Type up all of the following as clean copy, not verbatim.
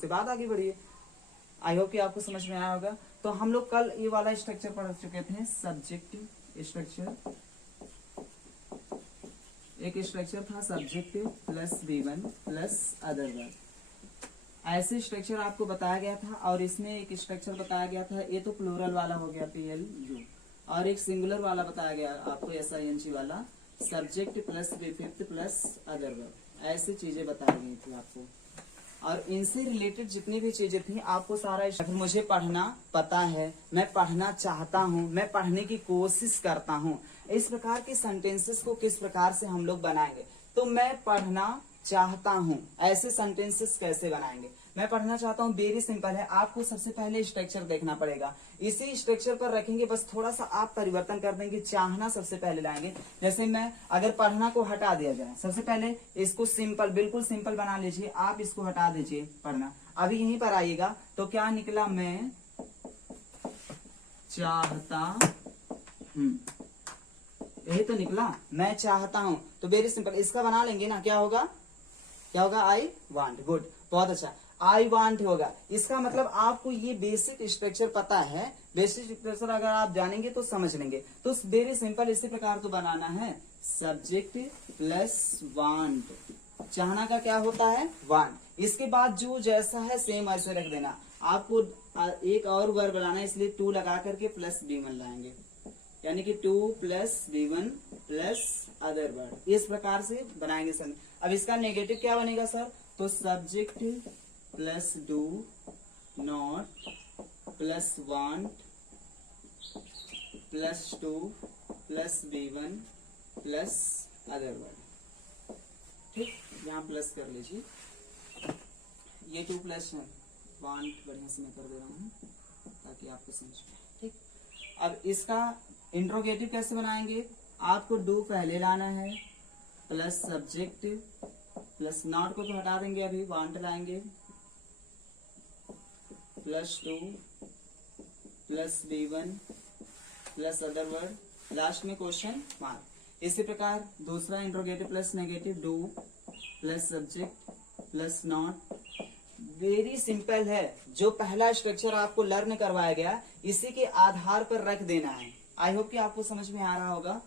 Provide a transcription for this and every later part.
से बात आगे बढ़ी है। आई होप कि आपको समझ में आया होगा। तो हम लोग कल ये वाला स्ट्रक्चर पढ़ चुके थे, सब्जेक्टिव स्ट्रक्चर। एक स्ट्रक्चर था subjective plus V1 plus other verb. ऐसे स्ट्रक्चर आपको बताया गया था और इसमें एक स्ट्रक्चर बताया गया था, ये तो प्लूरल वाला हो गया PLU, और एक सिंगुलर वाला बताया गया आपको SING वाला, subject plus V5 plus other verb. ऐसी चीजें बताई गई थी आपको, और इनसे रिलेटेड जितनी भी चीजें थी आपको सारा। मुझे पढ़ना पता है, मैं पढ़ना चाहता हूँ, मैं पढ़ने की कोशिश करता हूँ, इस प्रकार के सेंटेंसेस को किस प्रकार से हम लोग बनाएंगे। तो मैं पढ़ना चाहता हूँ, ऐसे सेंटेंसेस कैसे बनाएंगे। मैं पढ़ना चाहता हूँ, वेरी सिंपल है। आपको सबसे पहले स्ट्रक्चर देखना पड़ेगा, इसी स्ट्रक्चर पर रखेंगे, बस थोड़ा सा आप परिवर्तन कर देंगे। चाहना सबसे पहले लाएंगे। जैसे मैं अगर पढ़ना को हटा दिया जाए, सबसे पहले इसको सिंपल, बिल्कुल सिंपल बना लीजिए। आप इसको हटा दीजिए, पढ़ना अभी यहीं पर आइएगा तो क्या निकला, मैं चाहता हूँ, यही तो निकला, मैं चाहता हूँ। तो वेरी सिंपल, इसका बना लेंगे ना, क्या होगा, क्या होगा, आई वांट। गुड, बहुत अच्छा, आई वांट होगा। इसका मतलब आपको ये बेसिक स्ट्रक्चर पता है। बेसिक स्ट्रक्चर अगर आप जानेंगे तो समझ लेंगे। तो वेरी सिंपल इसी प्रकार तो बनाना है, सब्जेक्ट प्लस वांट। चाहना का क्या होता है, वांट। इसके बाद जो जैसा है सेम ऐसे रख देना। आपको एक और वर्ब बनाना है, इसलिए टू लगा करके प्लस V1 लाएंगे, यानी कि 2 plus V1 plus other word. इस प्रकार से बनाएंगे सर। अब इसका नेगेटिव क्या बनेगा सर, तो subject plus do not plus want plus 2 plus V1 plus other word. ठीक, यहाँ प्लस कर लीजिए, ये 2 प्लस वांट बढ़िया से मैं कर दे रहा हूँ ताकि आपको समझ में आए। ठीक, अब इसका इंट्रोगेटिव कैसे बनाएंगे, आपको डू पहले लाना है, प्लस सब्जेक्ट प्लस नॉट को तो हटा देंगे, अभी वांट लाएंगे, plus 2 plus V1 plus other word, last में क्वेश्चन मार्क। इसी प्रकार दूसरा interrogative plus negative, do plus subject plus not. Very simple है, जो पहला स्ट्रक्चर आपको लर्न करवाया गया इसी के आधार पर रख देना है। आई होप कि आपको समझ में आ रहा होगा।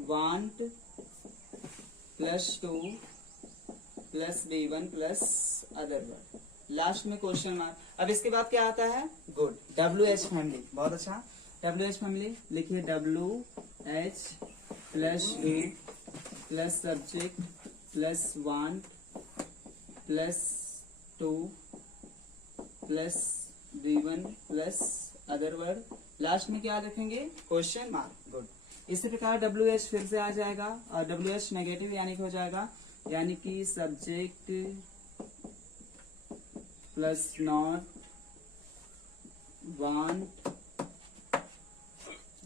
Want plus 2 plus V1 plus other word, last में क्वेश्चन मार्क। अब इसके बाद क्या आता है, गुड, WH फैमिली। बहुत अच्छा, WH फैमिली लिखिए, WH plus 2 plus subject plus want plus 2 plus V1 plus other word, last में क्या रखेंगे, क्वेश्चन मार्क। गुड, इसी प्रकार WH फिर से आ जाएगा, और WH नेगेटिव यानी कि हो जाएगा, यानी कि सब्जेक्ट प्लस नॉट वांट,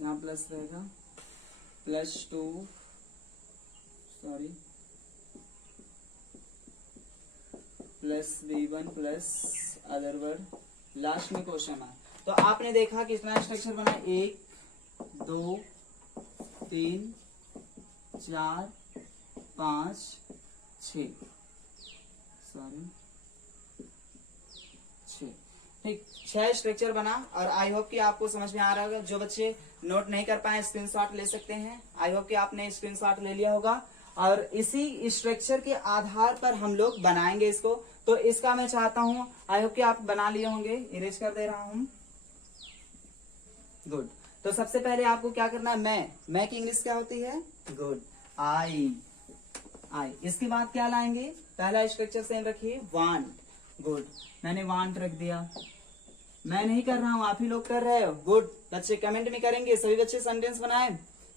यहाँ प्लस रहेगा, plus 2 plus V1 plus other word, last में क्वेश्चन मार्क। तो आपने देखा कितना स्ट्रक्चर बना, 1 2 3 4 5 6 ठीक, 6 स्ट्रक्चर बना। और आई होप कि आपको समझ में आ रहा होगा। जो बच्चे नोट नहीं कर पाए स्क्रीनशॉट ले सकते हैं। आई होप कि आपने स्क्रीनशॉट ले लिया होगा, और इसी स्ट्रक्चर के आधार पर हम लोग बनाएंगे इसको। तो इसका मैं चाहता हूं, आई होप कि आप बना लिए होंगे, इरेज कर दे रहा हूं। गुड, तो सबसे पहले आपको क्या करना है, मैं की इंग्लिश क्या होती है, गुड, आई। इसके बाद क्या लाएंगे, पहला स्ट्रक्चर सेम रखिए, वांट। गुड, मैंने वांट रख दिया। मैं नहीं कर रहा हूं, आप ही लोग कर रहे हो। गुड, बच्चे कमेंट में करेंगे, सभी बच्चे सेंटेंस बनाए,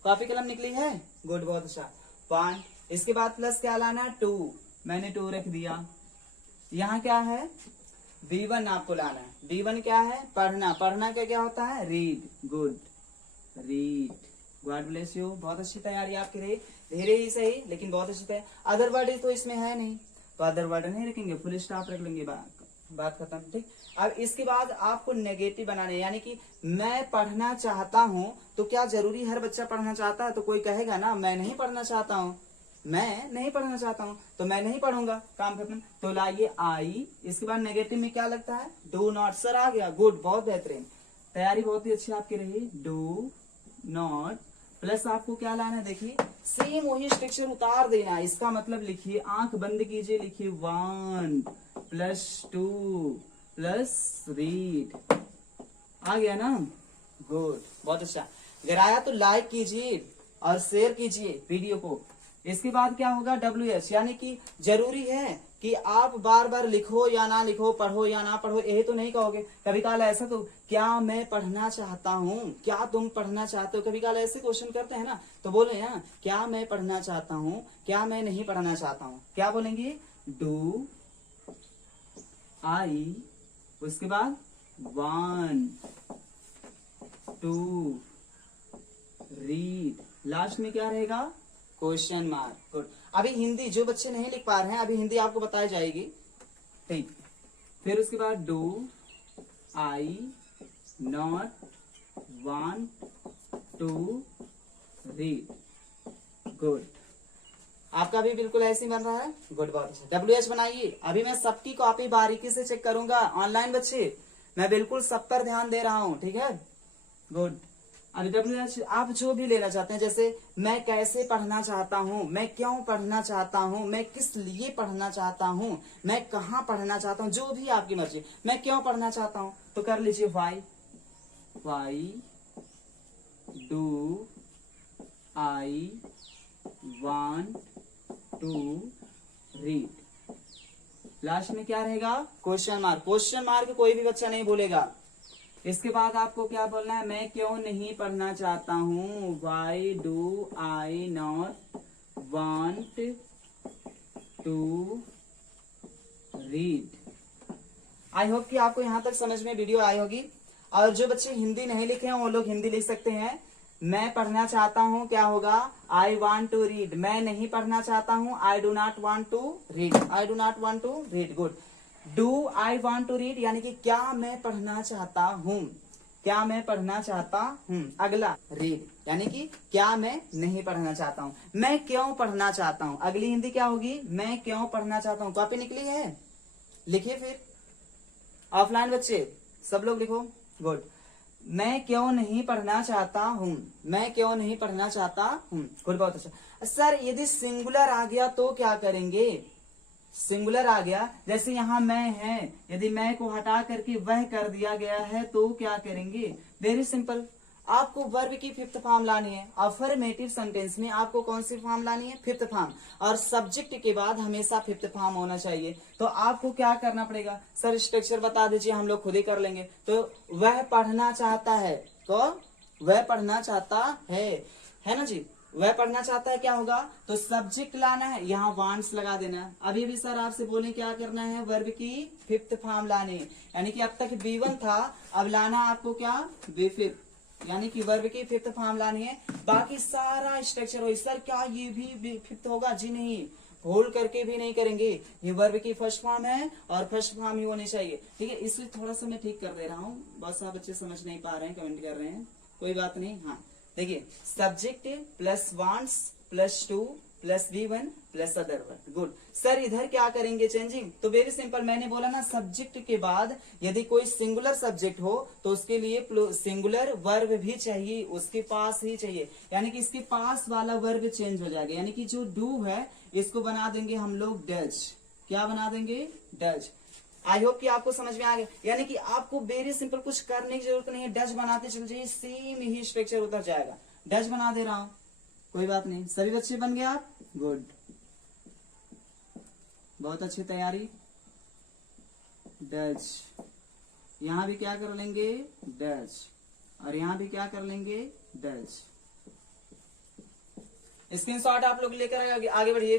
कॉपी कलम निकली है। गुड, बहुत अच्छा, वांट। इसके बाद प्लस क्या लाना, 2, मैंने 2 रख दिया। यहाँ क्या है, V1 आपको लाना है। V1 क्या है, पढ़ना। पढ़ना का क्या होता है, read. Good, read, God bless you, बहुत अच्छी तैयारी आपकी रही, धीरे ही सही लेकिन बहुत अच्छी तैयारी। अदर वर्ड तो इसमें है नहीं, तो अदर वर्ड नहीं रखेंगे, फुल स्टॉप रख लेंगे, बात खत्म। ठीक, अब इसके बाद आपको नेगेटिव बनाने, यानी कि मैं पढ़ना चाहता हूं, तो क्या जरूरी हर बच्चा पढ़ना चाहता है, तो कोई कहेगा ना मैं नहीं पढ़ना चाहता हूं, मैं नहीं पढ़ना चाहता हूँ, तो मैं नहीं पढ़ूंगा, काम खत्म। तो लाइए आई, इसके बाद नेगेटिव में क्या लगता है, डू नॉट। सर आ गया, गुड, बहुत बेहतरीन, तैयारी बहुत ही अच्छी आपकी रही। डू नॉट प्लस आपको क्या लाना है, देखिए सेम वही स्ट्रक्चर उतार देना है। इसका मतलब लिखिए, आंख बंद कीजिए, लिखिए 1 + 2 + रीड। आ गया ना, गुड, बहुत अच्छा। अगर आया तो लाइक कीजिए और शेयर कीजिए वीडियो को। इसके बाद क्या होगा, WH, यानी कि जरूरी है कि आप बार बार लिखो या ना लिखो, पढ़ो या ना पढ़ो, यही तो नहीं कहोगे। कभी काल ऐसा तो, क्या मैं पढ़ना चाहता हूँ, क्या तुम पढ़ना चाहते हो, कभी काल ऐसे क्वेश्चन करते हैं ना, तो बोले ना, क्या मैं पढ़ना चाहता हूँ, क्या मैं नहीं पढ़ना चाहता हूँ, क्या बोलेंगे, डू आई, उसके बाद 1 2 रीड, लास्ट में क्या रहेगा, क्वेश्चन मार्क। गुड। अभी हिंदी जो बच्चे नहीं लिख पा रहे हैं, अभी हिंदी आपको बताई जाएगी, ठीक। फिर उसके बाद do I not 1 2 read, good. आपका भी बिल्कुल ऐसे ही बन रहा है, गुड, बहुत अच्छा। WH बनाइए। अभी मैं सबकी कॉपी बारीकी से चेक करूंगा, ऑनलाइन बच्चे मैं बिल्कुल सब पर ध्यान दे रहा हूँ, ठीक है, गुड। अभी WH आप जो भी लेना चाहते हैं, जैसे मैं कैसे पढ़ना चाहता हूँ, मैं क्यों पढ़ना चाहता हूँ, मैं किस लिए पढ़ना चाहता हूँ, मैं कहाँ पढ़ना चाहता हूँ, जो भी आपकी मर्जी। मैं क्यों पढ़ना चाहता हूँ, तो कर लीजिए Y do I 1 2 read, last में क्या रहेगा, क्वेश्चन मार्क। क्वेश्चन मार्क कोई भी बच्चा नहीं भूलेगा। इसके बाद आपको क्या बोलना है, मैं क्यों नहीं पढ़ना चाहता हूँ, why do I not want to read. I hope कि आपको यहाँ तक समझ में वीडियो आई होगी। और जो बच्चे हिंदी नहीं लिखे हैं वो लोग हिंदी लिख सकते हैं। मैं पढ़ना चाहता हूँ क्या होगा, आई वॉन्ट टू रीड। मैं नहीं पढ़ना चाहता हूँ, I do not want to read. I do not want to read, good. Do I want to read यानी कि क्या मैं पढ़ना चाहता हूँ, क्या मैं पढ़ना चाहता हूँ। अगला रीड यानी कि क्या मैं नहीं पढ़ना चाहता हूँ। मैं क्यों पढ़ना चाहता हूँ, अगली हिंदी क्या होगी, मैं क्यों पढ़ना चाहता हूँ। कॉपी निकली है, लिखिए फिर। ऑफलाइन बच्चे सब लोग लिखो, गुड। मैं क्यों नहीं पढ़ना चाहता हूँ, मैं क्यों नहीं पढ़ना चाहता हूँ, गुड, बहुत अच्छा। सर यदि सिंगुलर आ गया तो क्या करेंगे, सिंगुलर आ गया, जैसे यहाँ मैं है, यदि मैं को हटा करके वह कर दिया गया है तो क्या करेंगे। वेरी सिंपल, आपको वर्ब की फिफ्थ फॉर्म लानी है। अफर्मेटिव सेंटेंस में आपको कौन सी फॉर्म लानी है, फिफ्थ फॉर्म। और सब्जेक्ट के बाद हमेशा फिफ्थ फॉर्म होना चाहिए। तो आपको क्या करना पड़ेगा, सर स्ट्रक्चर बता दीजिए, हम लोग खुद ही कर लेंगे। तो वह पढ़ना चाहता है, तो वह पढ़ना चाहता है ना जी, वह पढ़ना चाहता है क्या होगा, तो सब्जेक्ट लाना है, यहाँ वांट्स लगा देना है। अभी भी सर आपसे बोले क्या करना है, वर्ब की फिफ्थ फॉर्म लानी है। यानी कि अब तक B1 था, अब लाना आपको क्या, B5, यानी कि वर्ब की फिफ्थ फॉर्म लानी है। बाकी सारा स्ट्रक्चर हो, सर क्या ये भी फिफ्थ होगा, जी नहीं, होल्ड करके भी नहीं करेंगे। ये वर्ब की फर्स्ट फॉर्म है और फर्स्ट फॉर्म ही होनी चाहिए, ठीक है। इसलिए थोड़ा सा मैं ठीक कर दे रहा हूँ, बस आप बच्चे समझ नहीं पा रहे हैं, कमेंट कर रहे हैं, कोई बात नहीं। हाँ देखिए, subject plus wants plus to plus V1 plus other verb, good. Sir इधर क्या करेंगे चेंजिंग, तो वेरी सिंपल, मैंने बोला ना सब्जेक्ट के बाद यदि कोई सिंगुलर सब्जेक्ट हो तो उसके लिए सिंगुलर वर्ब भी चाहिए, उसके पास ही चाहिए। यानी कि इसके पास वाला वर्ब चेंज हो जाएगा। यानी कि जो डू है इसको बना देंगे हम लोग डज। क्या बना देंगे, डज। आई होप कि आपको समझ में आ गया। यानी कि आपको वेरी सिंपल, कुछ करने की जरूरत नहीं है, डज बनाते चल जाइए, सेम ही स्ट्रक्चर उतर जाएगा। डज बना दे रहा हूं, कोई बात नहीं। सभी बच्चे बन गए आप, गुड, बहुत अच्छी तैयारी। डज, यहां भी क्या कर लेंगे, डज, और यहां भी क्या कर लेंगे, डज। स्क्रीनशॉट आप लोग लेकर आगे बढ़िए,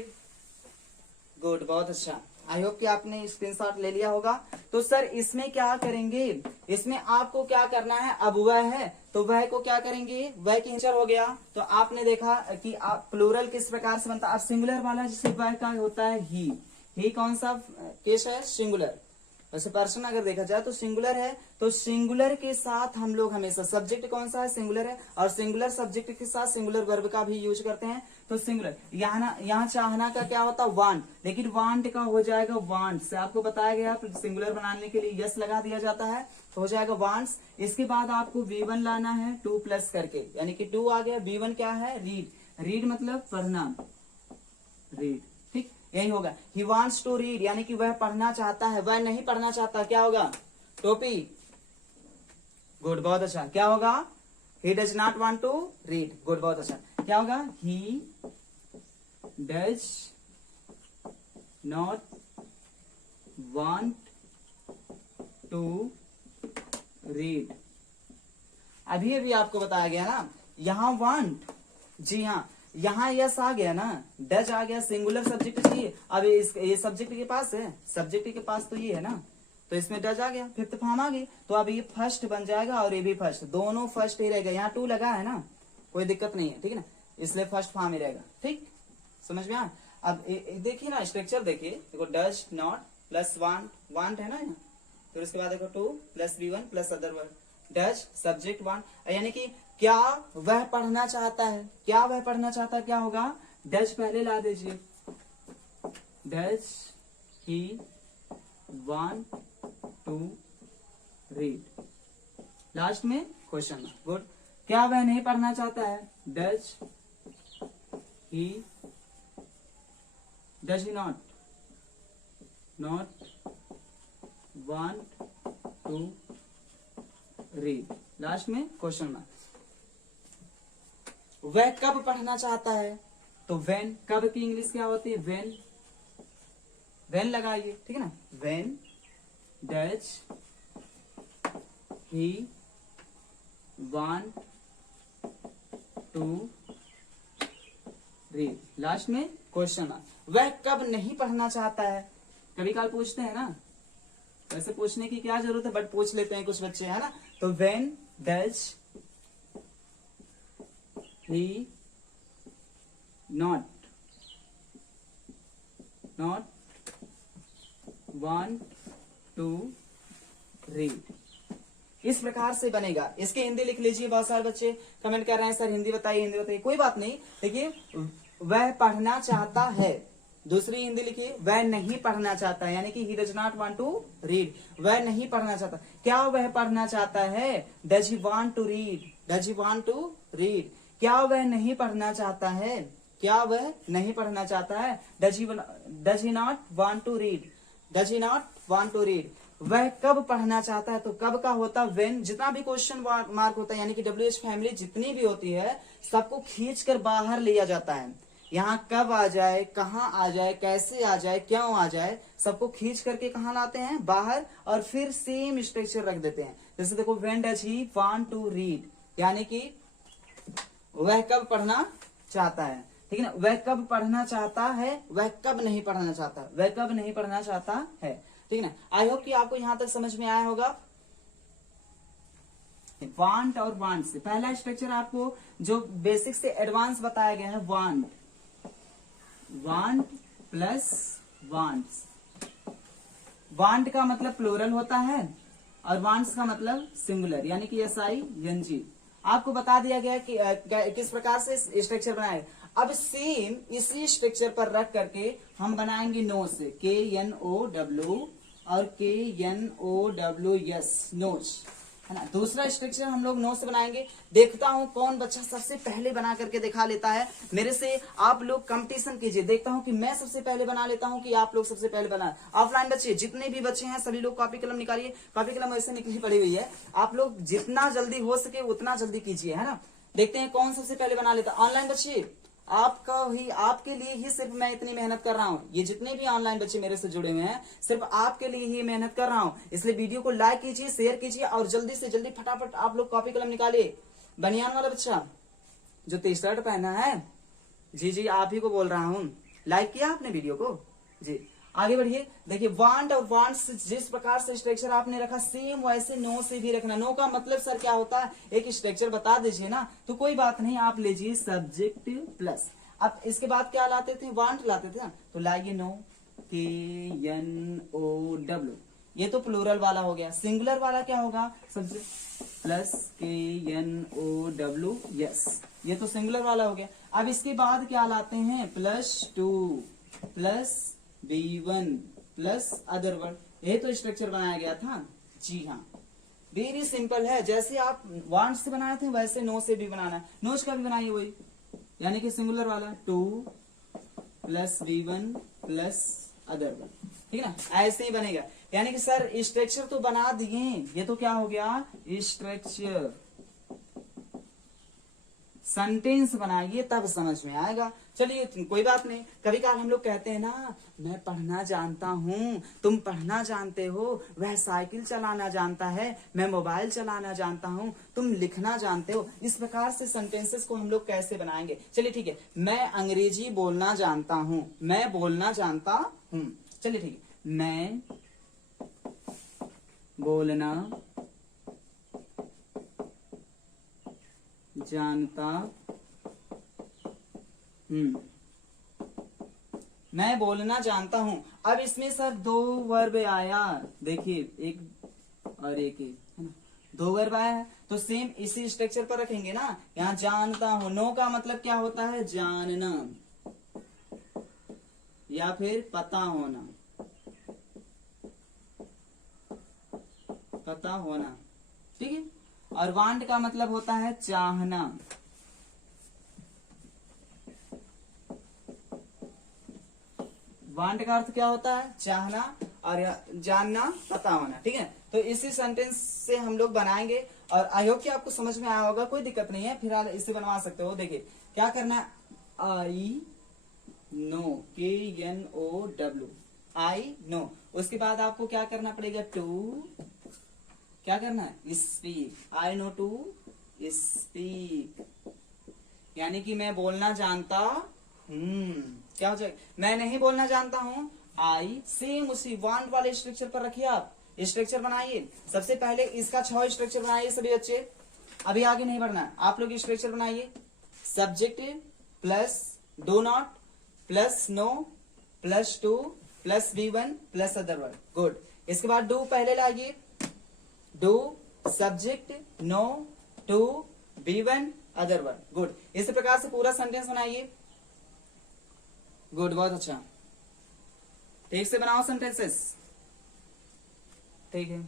गुड, बहुत अच्छा। आई होप कि आपने स्क्रीनशॉट ले लिया होगा। तो सर इसमें क्या करेंगे, इसमें आपको क्या करना है, अब वह है तो वह को क्या करेंगे, वह की इंचर हो गया। तो आपने देखा कि आप प्लूरल किस प्रकार से बनता है। अब सिंगुलर वाला जैसे वह का होता है ही कौन सा केस है, सिंगुलर। वैसे पर्सन अगर देखा जाए तो सिंगुलर है, तो सिंगुलर के साथ हम लोग हमेशा, सब्जेक्ट कौन सा है, सिंगुलर है, और सिंगुलर सब्जेक्ट के साथ सिंगुलर वर्ब का भी यूज करते हैं। तो सिंगुलर। यहाँ चाहना का क्या होता है वांट, लेकिन वांट का हो जाएगा वांट्स। आपको बताया गया सिंगुलर बनाने के लिए यस लगा दिया जाता है तो हो जाएगा वांट्स। इसके बाद आपको V1 लाना है 2 प्लस करके, यानी कि 2 आ गया। V1 क्या है रीड, रीड मतलब पढ़ना, रीड, ठीक यही होगा। ही वॉन्ट्स टू रीड यानी कि वह पढ़ना चाहता है, वह नहीं पढ़ना चाहता, क्या होगा टोपी, गुड बहुत अच्छा। क्या होगा he does not want to read, good बहुत अच्छा। क्या होगा he does not want to read. अभी अभी आपको बताया गया ना, यहाँ वांट, जी हाँ यहाँ यस आ गया ना, डज आ गया, सिंगुलर सब्जेक्ट चाहिए। अब ये सब्जेक्ट के पास है, सब्जेक्ट के पास तो ये है ना, तो इसमें डज आ गया, फिफ्थ फॉर्म आ गई, तो अब ये फर्स्ट बन जाएगा और ये भी फर्स्ट, दोनों फर्स्ट ही रहेगा। यहाँ 2 लगा है ना, कोई दिक्कत नहीं है, ठीक है ना, इसलिए फर्स्ट फॉर्म ही रहेगा। ठीक समझ में आया। अब देखिए ना स्ट्रक्चर, देखिए देखो does not plus want, want है ना यहाँ, फिर उसके बाद देखो 2 plus V1 plus other word, does subject want, यानी कि क्या वह पढ़ना चाहता है, क्या वह पढ़ना चाहता है, क्या होगा डज पहले ला दीजिए, does he want to read, last में क्वेश्चन, गुड। क्या वह नहीं पढ़ना चाहता है, does he not want to read, last में क्वेश्चन मार्क। वह कब पढ़ना चाहता है, तो व्हेन, कब की इंग्लिश क्या होती है व्हेन, व्हेन लगाइए, ठीक है ना, when does he want to read, last में क्वेश्चन मार्क। वह कब नहीं पढ़ना चाहता है, कभी काल पूछते हैं ना, वैसे पूछने की क्या जरूरत है, बट पूछ लेते हैं कुछ बच्चे, है ना। तो when does he not want to read, इस प्रकार से बनेगा। इसके हिंदी लिख लीजिए, बहुत सारे बच्चे कमेंट कर रहे हैं सर हिंदी बताइए, हिंदी बताइए, कोई बात नहीं। देखिए वह पढ़ना चाहता है, दूसरी हिंदी लिखिए वह नहीं पढ़ना चाहता है, यानी कि he does not want to read, वह नहीं पढ़ना चाहता। क्या वह पढ़ना चाहता है, does he want to read, does he want to read, क्या वह नहीं पढ़ना चाहता है, क्या वह नहीं पढ़ना चाहता है, does he not want to read, does he not want to read. वह कब पढ़ना चाहता है, तो कब का होता है व्हेन। जितना भी क्वेश्चन मार्क होता है, यानी कि WH फैमिली जितनी भी होती है, सबको खींच कर बाहर लिया जाता है। यहाँ कब आ जाए, कहाँ आ जाए, कैसे आ जाए, क्यों आ जाए, सबको खींच करके कहाँ लाते हैं, बाहर, और फिर सेम स्ट्रक्चर रख देते हैं। जैसे देखो when does he want to read, यानी कि वह कब पढ़ना चाहता है, ठीक है ना, वह कब पढ़ना चाहता है, वह कब नहीं पढ़ना चाहता, वह कब नहीं पढ़ना चाहता है, ठीक है ना। आई होप कि आपको यहां तक समझ में आया होगा। वांट और वांट से पहला स्ट्रक्चर आपको जो बेसिक से एडवांस बताया गया है, want, want plus wants. Want का मतलब प्लूरल होता है और वांट्स का मतलब सिंगुलर, यानी कि SING। आपको बता दिया गया कि किस प्रकार से स्ट्रक्चर बनाए। अब सेम इसी स्ट्रक्चर पर रख करके हम बनाएंगे नोट्स, KNOW और KNOWS, नोट्स, है ना। दूसरा स्ट्रक्चर हम लोग नोट्स बनाएंगे। देखता हूं कौन बच्चा सबसे पहले बना करके दिखा लेता है। मेरे से आप लोग कंपटीशन कीजिए, देखता हूं कि मैं सबसे पहले बना लेता हूं कि आप लोग सबसे पहले बना। ऑफलाइन बच्चे जितने भी बच्चे हैं सभी लोग कॉपी कलम निकालिए, कॉपी कलम वैसे निकली पड़ी हुई है, आप लोग जितना जल्दी हो सके उतना जल्दी कीजिए, है ना। देखते हैं कौन सबसे पहले बना लेता। ऑनलाइन बच्चे आपके लिए ही सिर्फ मैं इतनी मेहनत कर रहा हूँ। ये जितने भी ऑनलाइन बच्चे मेरे से जुड़े हुए हैं सिर्फ आपके लिए ही मेहनत कर रहा हूँ, इसलिए वीडियो को लाइक कीजिए, शेयर कीजिए और जल्दी से जल्दी फटाफट आप लोग कॉपी कलम निकालिए। बनियान वाला बच्चा जो टी शर्ट पहना है, जी जी आप ही को बोल रहा हूँ, लाइक किया आपने वीडियो को जी। आगे बढ़िए, देखिए वांट और वांट्स जिस प्रकार से स्ट्रक्चर आपने रखा सेम वैसे नो से भी रखना। नो का मतलब सर क्या होता है, एक स्ट्रक्चर बता दीजिए ना, तो कोई बात नहीं, आप लीजिए सब्जेक्ट प्लस। अब इसके बाद क्या लाते थे, वांट लाते थे ना, तो लाइए नो, KNOW, ये तो प्लूरल वाला हो गया। सिंगुलर वाला क्या होगा, सब्जेक्ट प्लस KNOWS, ये तो सिंगुलर वाला हो गया। अब इसके बाद क्या लाते हैं, +2 plus B1 plus other word, ये तो स्ट्रक्चर बनाया गया था। जी हाँ, वेरी सिंपल है, जैसे आप वांट से बनाए थे वैसे नो से भी बनाना है। नोज का भी बनाइए वही, यानी कि सिंगुलर वाला 2 plus B1 plus other word, ठीक है ना, ऐसे ही बनेगा। यानी कि सर स्ट्रक्चर तो बना दिए, ये तो क्या हो गया स्ट्रक्चर, सेंटेंस बनाइए तब समझ में आएगा। चलिए कोई बात नहीं, कभी कभार हम लोग कहते हैं ना, मैं पढ़ना जानता हूँ, तुम पढ़ना जानते हो, वह साइकिल चलाना जानता है, मैं मोबाइल चलाना जानता हूँ, तुम लिखना जानते हो। इस प्रकार से सेंटेंसेस को हम लोग कैसे बनाएंगे। चलिए ठीक है, मैं अंग्रेजी बोलना जानता हूँ, मैं बोलना जानता हूँ। चलिए ठीक है, मैं बोलना जानता मैं बोलना जानता हूं। अब इसमें सर 2 वर्ब आया, देखिए एक और एक है ना, 2 वर्ब आया है, तो सेम इसी स्ट्रक्चर पर रखेंगे ना। यहाँ जानता हूं, नो का मतलब क्या होता है, जानना या फिर पता होना, पता होना, ठीक है। और वांट का मतलब होता है चाहना, वांट का अर्थ क्या होता है, चाहना, और जानना, पता होना, ठीक है। तो इसी सेंटेंस से हम लोग बनाएंगे, और आई होप कि आपको समझ में आया होगा, कोई दिक्कत नहीं है, फिलहाल इसे बनवा सकते हो। देखिए क्या करना है, I know, KNOW, I know, उसके बाद आपको क्या करना पड़ेगा, टू, क्या करना है, speak, I know to speak, यानी कि मैं बोलना जानता क्या हो जाएगा, मैं नहीं बोलना जानता हूँ, आई, सेम उसी वांट वाले स्ट्रक्चर पर रखिए, आप स्ट्रक्चर बनाइए। सबसे पहले इसका 6 स्ट्रक्चर बनाइए सभी बच्चे, अभी आगे नहीं बढ़ना है, आप लोग स्ट्रक्चर बनाइए। Subjective plus do not plus know plus 2 plus B1 plus other word, good. इसके बाद डू पहले लाइए, do subject know to B1 other word, good. इसी प्रकार से पूरा सेंटेंस बनाइए, गुड, बहुत अच्छा, ठीक से बनाओ सेंटेंसेस, ठीक है।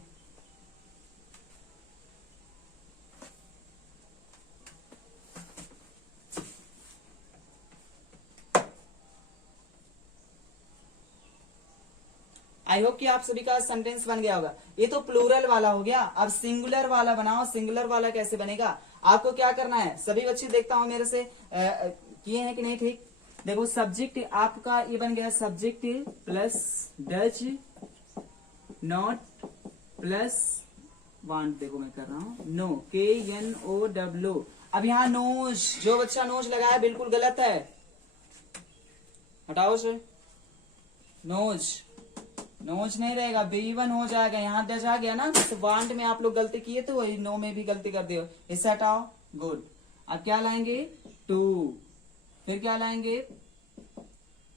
आई होप कि आप सभी का सेंटेंस बन गया होगा। ये तो प्लूरल वाला हो गया, अब सिंगुलर वाला बनाओ। सिंगुलर वाला कैसे बनेगा, आपको क्या करना है, सभी बच्चे देखता हूं मेरे से किए हैं कि नहीं, ठीक। देखो सब्जेक्ट आपका ये बन गया, subject plus Dutch not plus want, देखो मैं कर रहा हूं नो, KNOW। अब यहाँ नोज, जो बच्चा नोज लगाया बिल्कुल गलत है, हटाओ से, नोज, नोज नहीं रहेगा, B1 हो जाएगा, यहाँ डच आ गया ना, तो वांट में आप लोग गलती किए तो वही नो में भी गलती कर दियो, इसे हटाओ, गुड। अब क्या लाएंगे, टू, फिर क्या लाएंगे,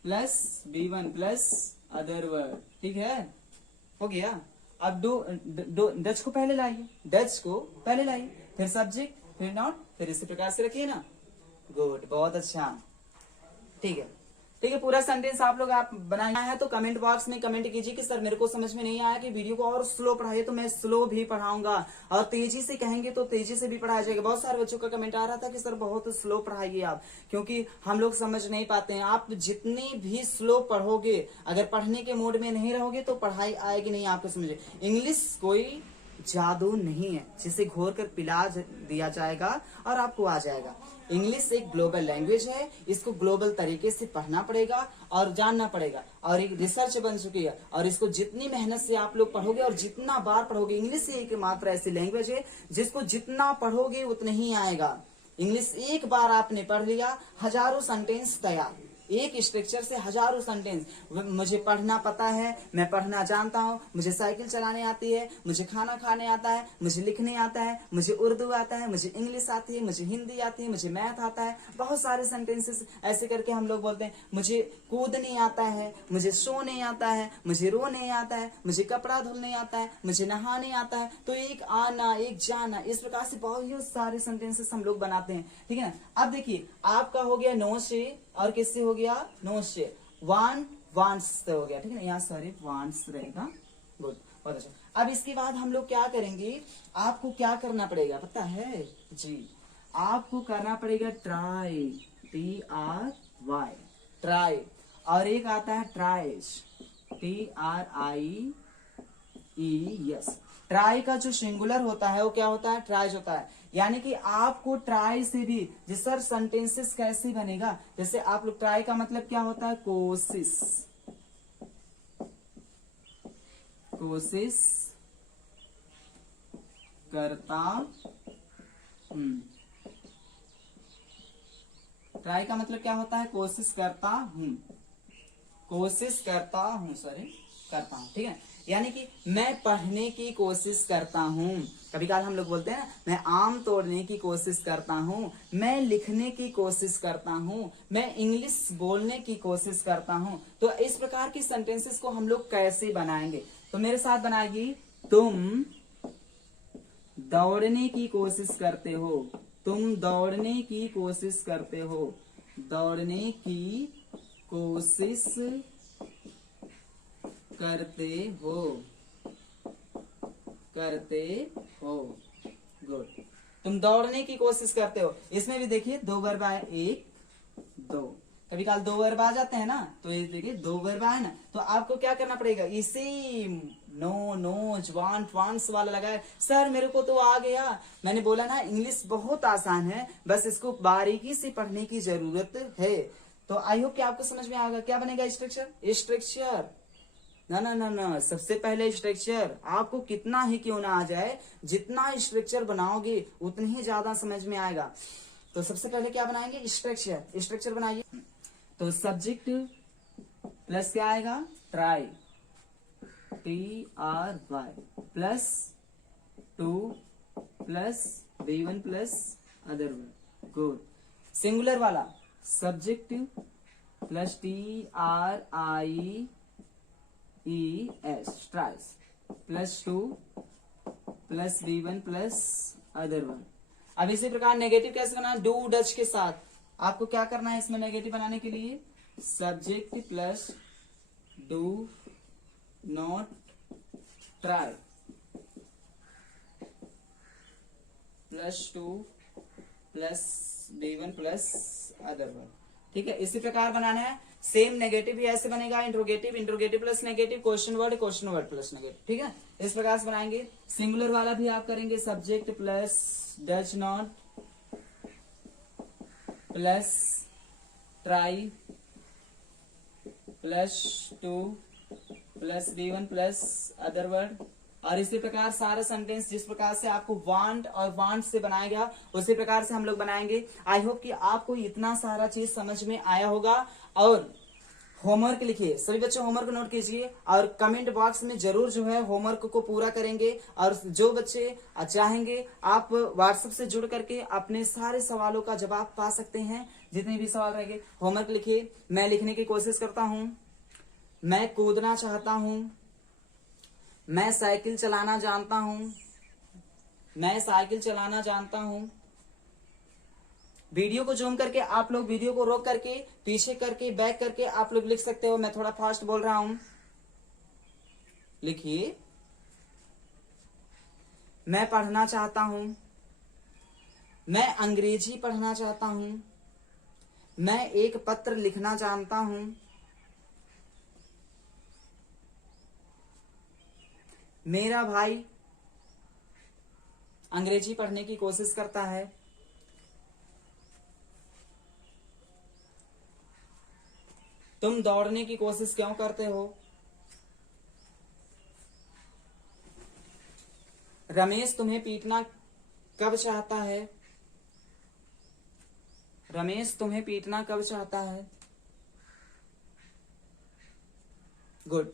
plus B1 plus other word, ठीक है, हो गया। अब डच को पहले लाइए, डच को पहले लाइए, फिर सब्जेक्ट, फिर नॉट, फिर इसी प्रकार से रखिए ना, गुड, बहुत अच्छा, ठीक है। ठीक है, पूरा सेंटेंस आप लोग आप बनाया है तो कमेंट बॉक्स में कमेंट कीजिए कि सर मेरे को समझ में नहीं आया, कि वीडियो को और स्लो पढ़ाइए, तो मैं स्लो भी पढ़ाऊंगा, और तेजी से कहेंगे तो तेजी से भी पढ़ाया जाएगा। बहुत सारे बच्चों का कमेंट आ रहा था कि सर बहुत स्लो पढ़ाइए आप, क्योंकि हम लोग समझ नहीं पाते हैं। आप जितनी भी स्लो पढ़ोगे, अगर पढ़ने के मूड में नहीं रहोगे तो पढ़ाई आएगी नहीं आपको समझे। इंग्लिश कोई जादू नहीं है जिसे घोर कर पिला दिया जाएगा और आपको आ जाएगा। इंग्लिश एक ग्लोबल लैंग्वेज है, इसको ग्लोबल तरीके से पढ़ना पड़ेगा और जानना पड़ेगा, और एक रिसर्च बन चुकी है, और इसको जितनी मेहनत से आप लोग पढ़ोगे और जितना बार पढ़ोगे, इंग्लिश एक मात्र ऐसी लैंग्वेज है जिसको जितना पढ़ोगे उतना ही आएगा। इंग्लिश एक बार आपने पढ़ लिया, हजारों सेंटेंस तैयार, एक स्ट्रक्चर से हजारों सेंटेंस। मुझे पढ़ना पता है, मैं पढ़ना जानता हूँ, मुझे साइकिल चलाने आती है, मुझे खाना खाने आता है, मुझे लिखने आता है, मुझे उर्दू आता है, मुझे इंग्लिश आती है, मुझे हिंदी आती है, मुझे मैथ आता है, बहुत सारे सेंटेंसेस ऐसे करके हम लोग बोलते हैं। मुझे कूदने आता है, मुझे सोने आता है, मुझे रोने आता है, मुझे कपड़ा धुलने आता है, मुझे नहाने आता है। तो एक आना, एक जाना, इस प्रकार से बहुत सारे सेंटेंसेस हम लोग बनाते हैं, ठीक है ना। अब देखिए आपका हो गया नो से, और किससे हो गया, नो से, वन वांट्स से हो गया, ठीक है ना, यहाँ सॉरी वांट्स रहेगा, गुड, बहुत अच्छा। अब इसके बाद हम लोग क्या करेंगे, आपको क्या करना पड़ेगा पता है जी, आपको करना पड़ेगा ट्राई, TRY, ट्राई, और एक आता है ट्राइज, TRIES। ट्राई का जो सिंगुलर होता है वो क्या होता है, ट्राइज होता है। यानी कि आपको ट्राई से भी, जिस सर सेंटेंसेस कैसे बनेगा, जैसे आप लोग ट्राई का मतलब क्या होता है, कोशिश, कोशिश करता हूं। ट्राई का मतलब क्या होता है, कोशिश करता हूं, कोशिश करता हूं, सॉरी करता हूं, ठीक है। यानी कि मैं पढ़ने की कोशिश करता हूं। कभी कभार हम लोग बोलते हैं ना, मैं आम तोड़ने की कोशिश करता हूं, मैं लिखने की कोशिश करता हूं, मैं इंग्लिश बोलने की कोशिश करता हूं। तो इस प्रकार की सेंटेंसेस को हम लोग कैसे बनाएंगे, तो मेरे साथ बनाएगी, तुम दौड़ने की कोशिश करते हो, तुम दौड़ने की कोशिश करते हो, दौड़ने की कोशिश करते हो, करते हो, गुड। तुम दौड़ने की कोशिश करते हो। इसमें भी देखिए दो वर्ब आए, एक दो, कभी काल दो वर्ब आ जाते हैं ना, तो ये देखिए दो वर्ब आए ना, तो आपको क्या करना पड़ेगा, इसी नो, नोज, वांट, वांट्स वाला लगाए। सर मेरे को तो आ गया, मैंने बोला ना इंग्लिश बहुत आसान है, बस इसको बारीकी से पढ़ने की जरूरत है। तो आई होप कि आपको समझ में आएगा क्या बनेगा स्ट्रक्चर, स्ट्रक्चर ना ना ना ना, सबसे पहले स्ट्रक्चर, आपको कितना ही क्यों ना आ जाए, जितना स्ट्रक्चर बनाओगे उतनी ही ज्यादा समझ में आएगा। तो सबसे पहले क्या बनाएंगे, स्ट्रक्चर, स्ट्रक्चर बनाइए। तो सब्जेक्ट प्लस क्या आएगा, try, TRY, plus to, plus B1 plus other word, good. Singular वाला subject plus TRIES, tries, plus to, plus B1 plus other one. अब इसी प्रकार नेगेटिव कैसे बनाना, डू डच के साथ आपको क्या करना है इसमें नेगेटिव बनाने के लिए, subject plus do not try, plus to, plus B1 plus other one, ठीक है। इसी प्रकार बनाना है। सेम नेगेटिव भी ऐसे बनेगा, interrogative, interrogative plus negative, question word, question word plus negative, ठीक है। इस प्रकार से बनाएंगे। सिंगुलर वाला भी आप करेंगे, subject plus does not plus try, plus to, plus B1 plus other word. और इसी प्रकार सारा सेंटेंस जिस प्रकार से आपको वांट और वांट से बनाया गया उसी प्रकार से हम लोग बनाएंगे। आई होप कि आपको इतना सारा चीज समझ में आया होगा। और होमवर्क लिखिए, सभी बच्चे होमवर्क नोट कीजिए और कमेंट बॉक्स में जरूर जो है होमवर्क को पूरा करेंगे। और जो बच्चे चाहेंगे आप व्हाट्सएप से जुड़ करके अपने सारे सवालों का जवाब पा सकते हैं, जितने भी सवाल रहेंगे। होमवर्क लिखिए, मैं लिखने की कोशिश करता हूं, मैं कूदना चाहता हूं, मैं साइकिल चलाना जानता हूं, मैं साइकिल चलाना जानता हूं। वीडियो को जूम करके आप लोग वीडियो को रोक करके पीछे करके बैक करके आप लोग लिख सकते हो। मैं थोड़ा फास्ट बोल रहा हूं, लिखिए। मैं पढ़ना चाहता हूं, मैं अंग्रेजी पढ़ना चाहता हूं, मैं एक पत्र लिखना जानता हूं, मेरा भाई अंग्रेजी पढ़ने की कोशिश करता है, तुम दौड़ने की कोशिश क्यों करते हो, रमेश तुम्हें पीटना कब चाहता है, रमेश तुम्हें पीटना कब चाहता है, गुड,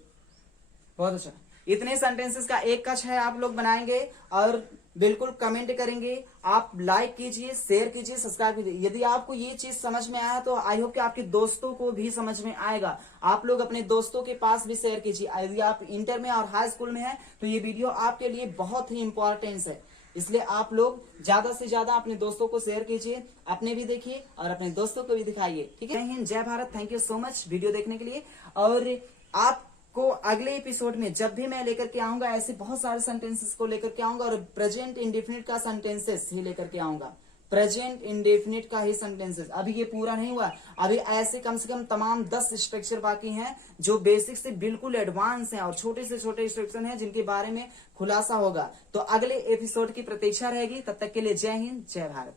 बहुत अच्छा। इतने सेंटेंसेस का एक कच है आप लोग बनाएंगे और बिल्कुल कमेंट करेंगे। आप लाइक कीजिए, शेयर कीजिए, सब्सक्राइब कीजिए। यदि आपको ये चीज समझ में आया तो आई होप कि आपके दोस्तों को भी समझ में आएगा। आप लोग अपने दोस्तों के पास भी शेयर कीजिए। यदि आप इंटर में और हाई स्कूल में हैं तो ये वीडियो आपके लिए बहुत ही इंपॉर्टेंस है, इसलिए आप लोग ज्यादा से ज्यादा अपने दोस्तों को शेयर कीजिए, अपने भी देखिए और अपने दोस्तों को भी दिखाइए। ठीक है, जय हिंद, जय Bharat. Thank you so much video देखने के लिए। और आपको अगले एपिसोड में जब भी मैं लेकर के आऊंगा ऐसे बहुत सारे सेंटेंसेस को लेकर के आऊंगा और प्रेजेंट इंडेफिनिट का सेंटेंसेस ही लेकर के आऊंगा। प्रेजेंट इंडेफिनिट का ही सेंटेंसेस, अभी ये पूरा नहीं हुआ, अभी ऐसे कम से कम तमाम 10 स्ट्रक्चर बाकी हैं जो बेसिक से बिल्कुल एडवांस हैं और छोटे से छोटे स्ट्रक्चर हैं जिनके बारे में खुलासा होगा। तो अगले एपिसोड की प्रतीक्षा रहेगी। तब तक के लिए जय हिंद, जय भारत।